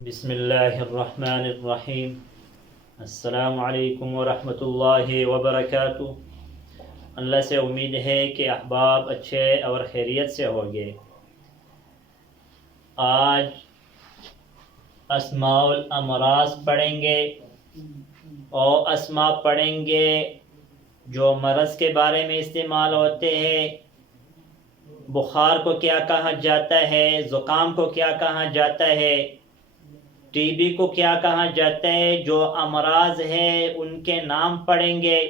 بسم اللہ الرحمن الرحیم۔ السلام علیکم ورحمۃ اللہ وبرکاتہ۔ اللہ سے امید ہے کہ احباب اچھے اور خیریت سے ہوگے۔ آج اسماء الامراض پڑھیں گے اور اسماء پڑھیں گے جو مرض کے بارے میں استعمال ہوتے ہیں۔ بخار کو کیا کہا جاتا ہے، زکام کو کیا کہا جاتا ہے، ٹی بی کو کیا کہا جاتا ہے۔ جو امراض ہے ان کے نام پڑھیں گے۔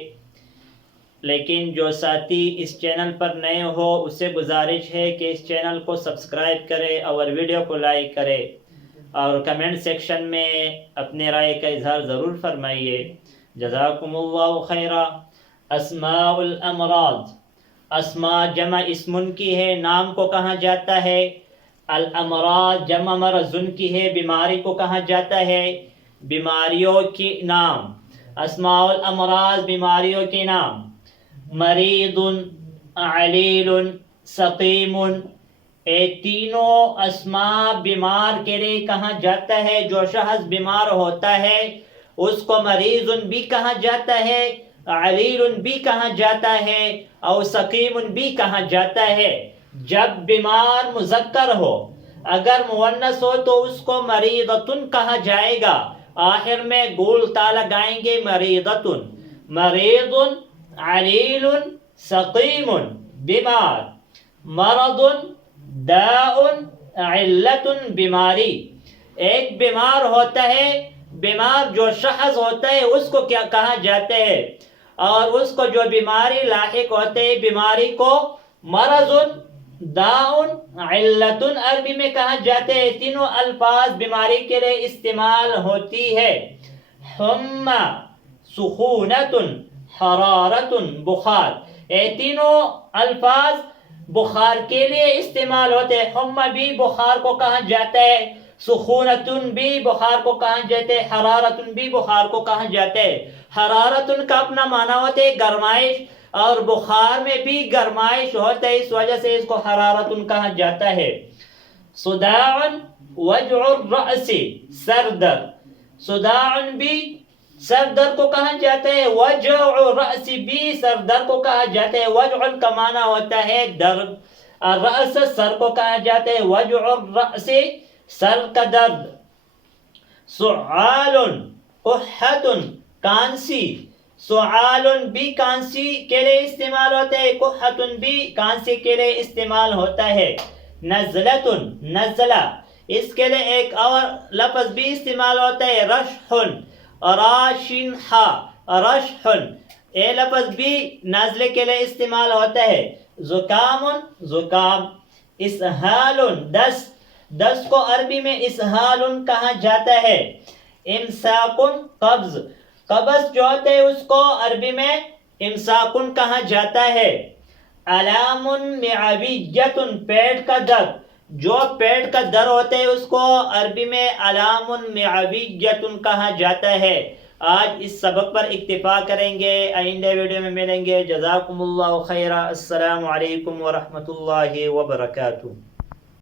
لیکن جو ساتھی اس چینل پر نئے ہو اس سے گزارش ہے کہ اس چینل کو سبسکرائب کرے اور ویڈیو کو لائک کرے اور کمنٹ سیکشن میں اپنے رائے کا اظہار ضرور فرمائیے۔ جزاکم اللہ خیرا۔ اسماء الامراض، اسماء جمع اسم کی ہے، نام کو کہا جاتا ہے۔ الامراض جمع مرضن کی ہے، بیماری کو کہا جاتا ہے، بیماریوں کی نام۔ اسماء الامراض بیماریوں کے نام: مریض، علیل، سقیم۔ یہ تینوں اسماء بیمار کے لیے کہا جاتا ہے۔ جو شخص بیمار ہوتا ہے اس کو مریض بھی کہا جاتا ہے، علیل بھی کہا جاتا ہے اور سقیم بھی کہا جاتا ہے۔ جب بیمار مذکر ہو، اگر مؤنث ہو تو اس کو مریضۃ کہا جائے گا۔ آخر میں گول تا لگائیں گے، مریضۃ۔ مریض، علیل، سقیم، بیمار۔ مرض، داء، علت، بیماری۔ ایک بیمار ہوتا ہے، بیمار جو شخص ہوتا ہے اس کو کیا کہا جاتا ہے، اور اس کو جو بیماری لاحق ہوتے ہے بیماری کو مرض، داء، علت عربی میں کہا جاتا ہے۔ تینوں الفاظ بیماری کے لیے استعمال ہوتی ہے۔ حمى، سخونت، حرارت، بخار۔ یہ تینوں الفاظ بخار کے لیے استعمال ہوتے ہیں۔ حمى بھی بخار کو کہا جاتا ہے، سخونت بھی بخار کو کہا جاتا ہے، حرارت بھی بخار کو کہا جاتا ہے۔ حرارت کا اپنا معنی ہوتا ہے گرمائش، اور بخار میں بھی گرمائش ہوتا ہے، اس وجہ سے اس کو حرارت کہا جاتا ہے۔ صداع، وجع الرأس، سر درد۔ صداع بھی سر درد کو کہا جاتا ہے، وجع الرأس بھی سر درد کو کہا جاتا ہے۔ وجع کا معنی ہوتا ہے درد، الرأس سر کو کہا جاتا ہے، وجع الرأس سر کا درد۔ سعال، قحط، کانسی۔ سعال بھی کانسی کے لیے استعمال ہوتا ہے، قحط بھی کانسی کے لیے استعمال ہوتا ہے۔ نزلۃ، نزلہ، اس کے لیے ایک اور لفظ بھی استعمال ہوتا ہے، رشح، راشنحا، رشح، یہ لفظ بھی نزلے کے لیے استعمال ہوتا ہے۔ زکام، زکام۔ اسہال، دست، دست کو عربی میں اسہال کہا جاتا ہے۔ امساک، قبض، قبض جو ہوتا ہے اس کو عربی میں امساک کہا جاتا ہے۔ علام معویۃ، پیٹ کا درد، جو پیٹ کا درد ہوتا ہے اس کو عربی میں علام معویۃ کہا جاتا ہے۔ آج اس سبق پر اکتفا کریں گے، آئندہ ویڈیو میں ملیں گے۔ جزاکم اللہ خیرا۔ السلام علیکم ورحمۃ اللہ وبرکاتہ۔